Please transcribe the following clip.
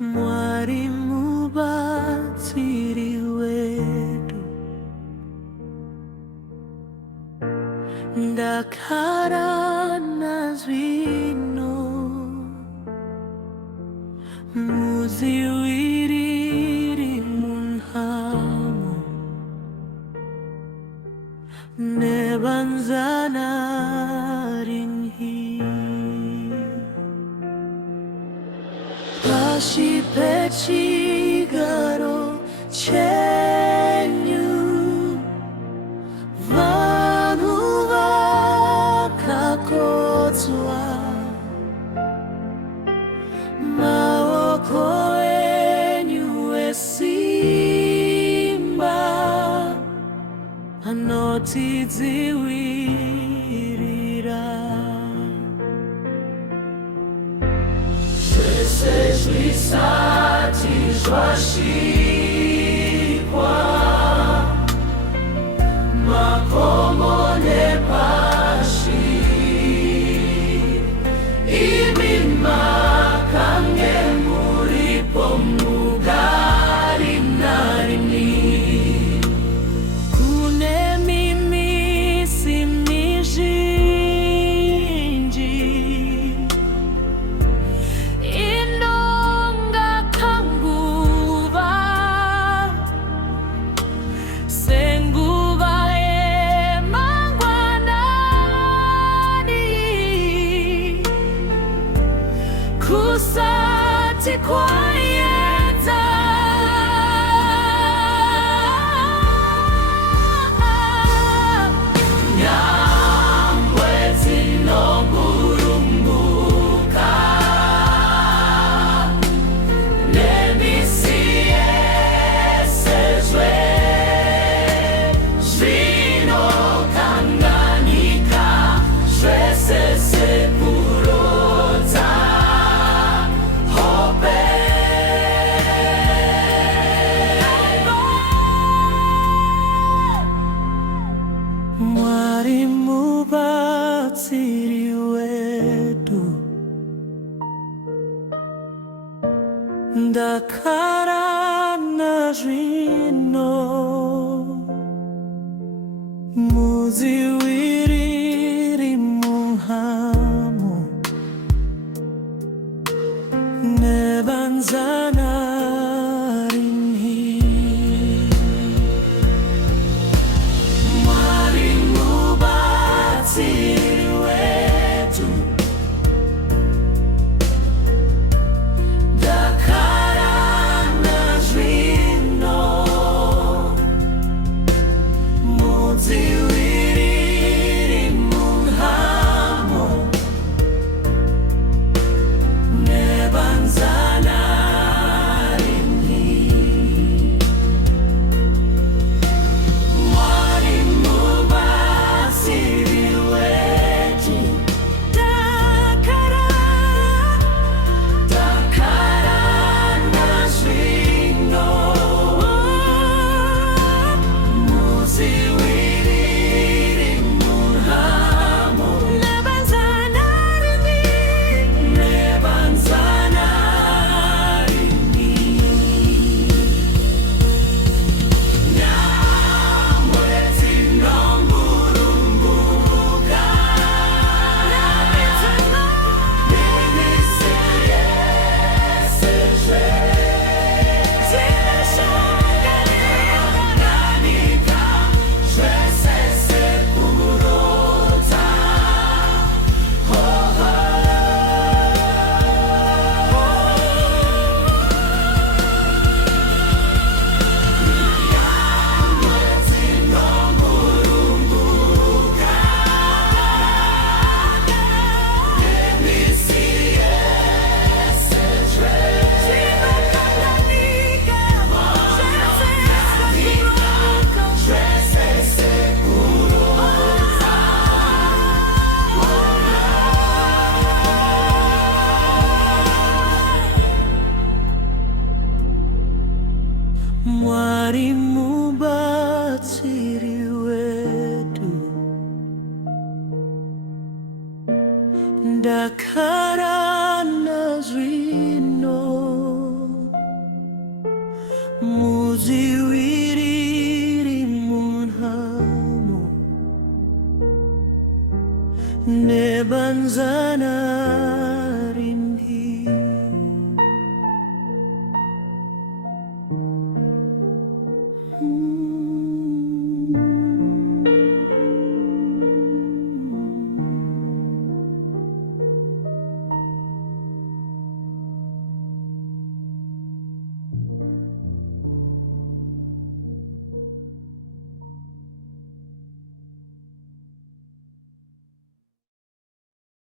Mwarimu Batsiri wetu ndakara nazvino muziwiriri munhamo nevanzana rinhi pashi pechigaro chenyu vanhu vakakotswa maoko enyu esimba anotidziwirira zvese zvisati zvasvikwa makomo nepashi imi makange muripo mugari narini kune mimisi mizhinji inonga kanguva senguva yemangwanani kusati kwayedza nyangwe dzinoburumbuka nemisi yesezve zvinokanganika zvese sekurodza hope Mwarimu Batsiri wetu ndakara nazvino muziwiriri munhamo nevanzana rinhi Mwarimu Batsiri wetu ndakara nazvino mudziwiriri munhamo nevanzana rinhi Mwarimu Batsiri wetu ndakara nazvino muziwiriri munhamo nevanzana rinhi nyangwe dzinomburumbuka nemisi yesezve zvinokanganika zvese sekurodza nyangwe dzinomburumbuka nemisi yesezve zvinokanganika zvese sekurodza Mwarimu Batsiri